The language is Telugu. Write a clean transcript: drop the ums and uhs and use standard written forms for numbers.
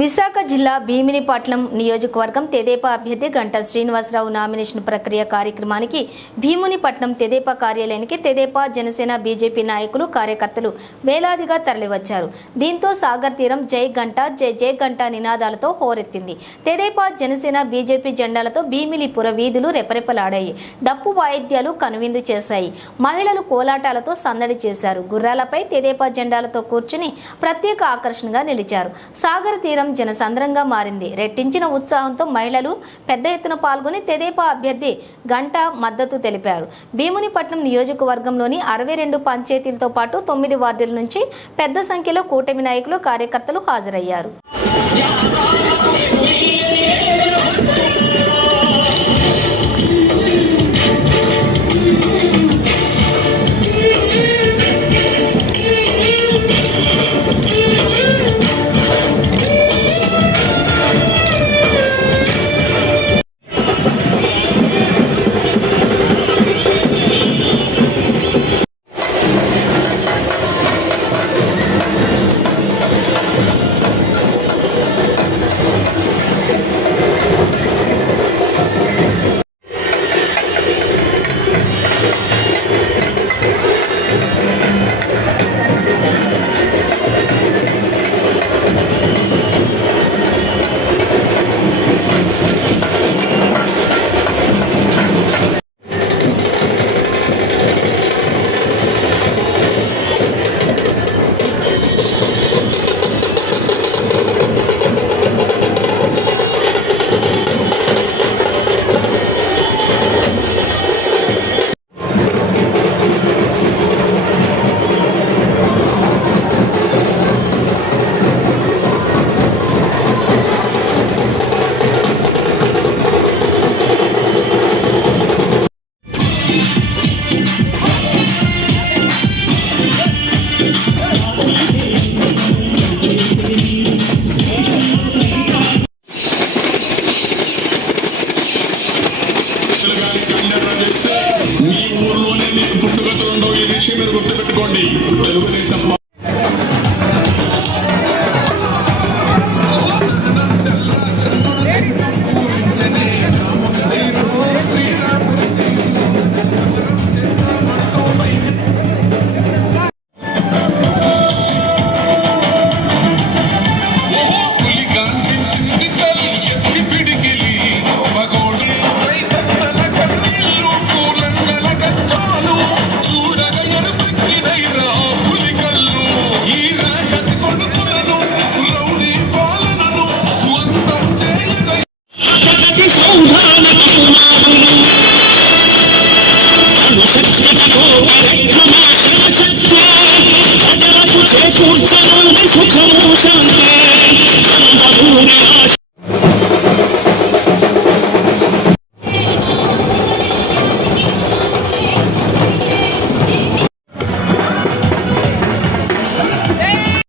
విశాఖ జిల్లా భీమినిపట్నం నియోజకవర్గం తెదేపా అభ్యర్థి గంటా శ్రీనివాసరావు నామినేషన్ ప్రక్రియ కార్యక్రమానికి భీమునిపట్నం తెదేపా కార్యాలయానికి తెదేపా జనసేన బీజేపీ నాయకులు కార్యకర్తలు వేలాదిగా తరలివచ్చారు. దీంతో సాగర్ తీరం జై గంటా జై జై గంటా నినాదాలతో హోరెత్తింది. తెదేపా జనసేన బీజేపీ జెండాలతో భీమిలిపుర వీధులు రెపరెపలాడాయి. డప్పు వాయిద్యాలు కనువిందు చేశాయి. మహిళలు కోలాటాలతో సందడి చేశారు. గుర్రాలపై తెదేపా జెండాలతో కూర్చుని ప్రత్యేక ఆకర్షణగా నిలిచారు. సాగర్ తీరం జనసంద్రంగా మారింది. రెట్టించిన ఉత్సాహంతో మహిళలు పెద్ద ఎత్తున పాల్గొని తెదేపా అభ్యర్థి గంటా మద్దతు తెలిపారు. భీమునిపట్నం నియోజకవర్గంలోని 62 పంచాయతీలతో పాటు 9 వార్డుల నుంచి పెద్ద సంఖ్యలో కూటమి నాయకులు కార్యకర్తలు హాజరయ్యారు.